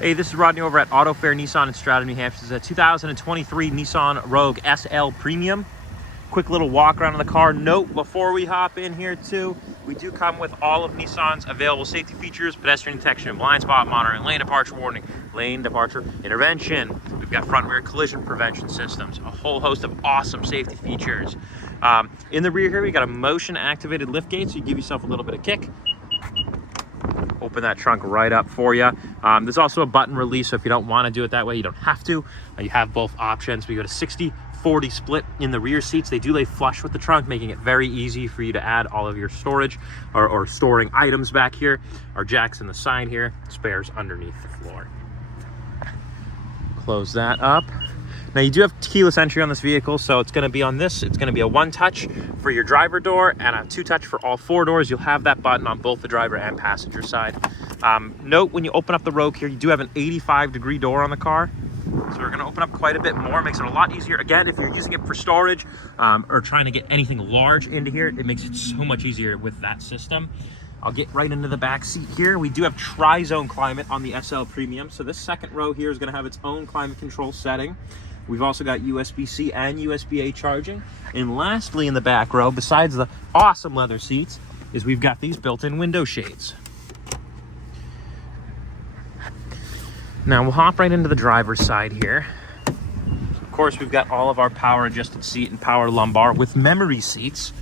Hey, this is Rodney over at Auto Fair Nissan in Stroud, New Hampshire. This is a 2023 Nissan Rogue SL Premium. Quick little walk around in the car. Note before we hop in here too, we do come with all of Nissan's available safety features: pedestrian detection, blind spot monitoring, lane departure warning, lane departure intervention. We've got front rear collision prevention systems, a whole host of awesome safety features. In the rear here, we got a motion activated lift gate, so you give yourself a little bit of kick. Open that trunk right up for you. There's also a button release, so if you don't want to do it that way, you don't have to. You have both options. We got a 60-40 split in the rear seats. They do lay flush with the trunk, making it very easy for you to add all of your storage or storing items back here. Our jacks in the side here, spares underneath the floor. Close that up. Now you do have keyless entry on this vehicle, so it's going to be on this. It's going to be a one-touch for your driver door and a two-touch for all four doors. You'll have that button on both the driver and passenger side. Note when you open up the Rogue here, you do have an 85-degree door on the car. So we're going to open up quite a bit more. It makes it a lot easier. Again, if you're using it for storage or trying to get anything large into here, it makes it so much easier with that system. I'll get right into the back seat here. We do have tri-zone climate on the SL Premium. So this second row here is going to have its own climate control setting. We've also got USB-C and USB-A charging. And lastly, in the back row, besides the awesome leather seats, is we've got these built-in window shades. Now we'll hop right into the driver's side here. Of course, we've got all of our power adjusted seat and power lumbar with memory seats.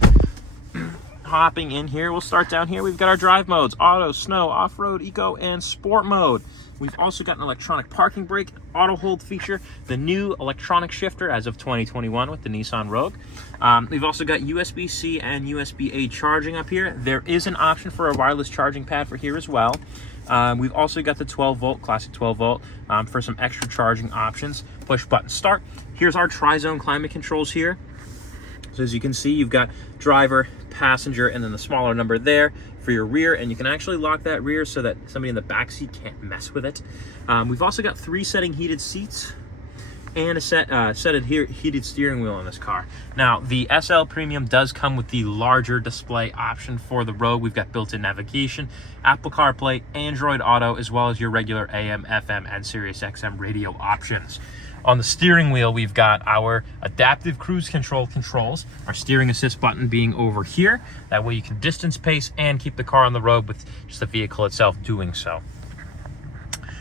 Hopping in here, we'll start down here. We've got our drive modes: auto, snow, off-road, eco, and sport mode. We've also got an electronic parking brake, auto hold feature, the new electronic shifter as of 2021 with the Nissan Rogue. We've also got USB-C and USB-A charging up here. There is an option for a wireless charging pad for here as well. We've also got the 12-volt, classic 12-volt, for some extra charging options. Push button start. Here's our tri-zone climate controls here. So as you can see, you've got driver, passenger, and then the smaller number there for your rear, and you can actually lock that rear so that somebody in the back seat can't mess with it. We've also got 3 setting heated seats and a set of heated steering wheel in this car. Now, the SL Premium does come with the larger display option for the Rogue. We've got built-in navigation, Apple CarPlay, Android Auto, as well as your regular AM, FM, and Sirius XM radio options. On the steering wheel, we've got our adaptive cruise control controls, our steering assist button being over here. That way you can distance pace and keep the car on the road with just the vehicle itself doing so.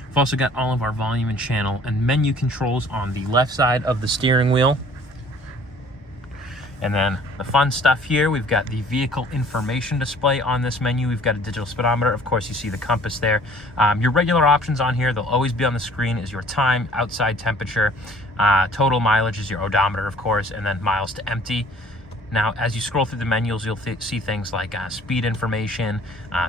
We've also got all of our volume and channel and menu controls on the left side of the steering wheel. And then the fun stuff here, we've got the vehicle information display on this menu. We've got a digital speedometer. Of course, you see the compass there. Your regular options on here, they'll always be on the screen, is your time, outside temperature, total mileage is your odometer, of course, and then miles to empty. Now, as you scroll through the menus, you'll see things like speed information,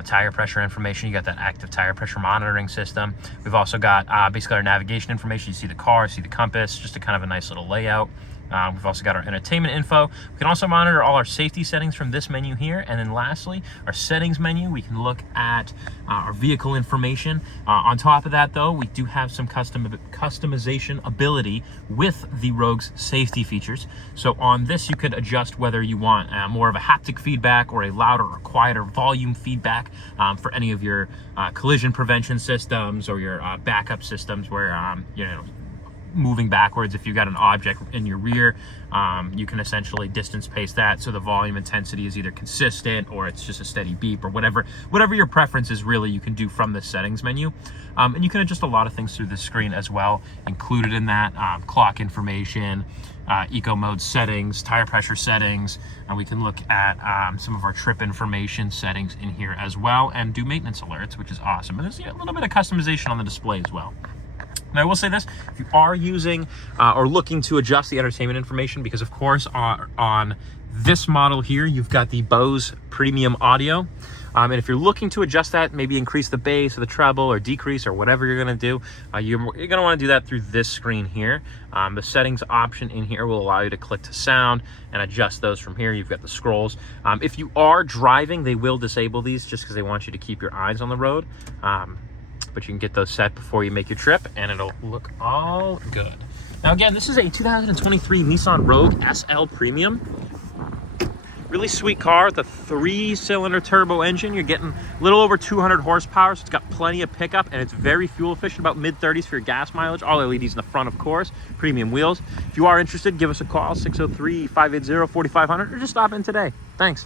tire pressure information. You got that active tire pressure monitoring system. We've also got basically our navigation information. You see the car, see the compass, just a kind of a nice little layout. We've also got our entertainment info. We can also monitor all our safety settings from this menu here. And then lastly, our settings menu, we can look at our vehicle information. On top of that though, we do have some customization ability with the Rogue's safety features. So on this, you could adjust whether you want more of a haptic feedback or a louder or quieter volume feedback for any of your collision prevention systems or your backup systems where, moving backwards, if you've got an object in your rear, you can essentially distance pace that so the volume intensity is either consistent or it's just a steady beep or whatever your preference is, really, you can do from the settings menu. And you can adjust a lot of things through the screen as well. Included in that, clock information, eco mode settings, tire pressure settings, and we can look at some of our trip information settings in here as well and do maintenance alerts, which is awesome. And there's a little bit of customization on the display as well. Now, I will say this, if you are using or looking to adjust the entertainment information, because of course on this model here, you've got the Bose Premium Audio. And if you're looking to adjust that, maybe increase the bass or the treble or decrease or whatever you're gonna do, you're gonna wanna do that through this screen here. The settings option in here will allow you to click to sound and adjust those from here. You've got the scrolls. If you are driving, they will disable these just because they want you to keep your eyes on the road. But you can get those set before you make your trip and it'll look all good. Now again, this is a 2023 Nissan Rogue SL Premium. Really sweet car with a 3-cylinder turbo engine. You're getting a little over 200 horsepower, so it's got plenty of pickup, and it's very fuel efficient, about mid-30s for your gas mileage. All LEDs in the front, of course. Premium wheels. If you are interested, give us a call, 603-580-4500, or just stop in today. Thanks.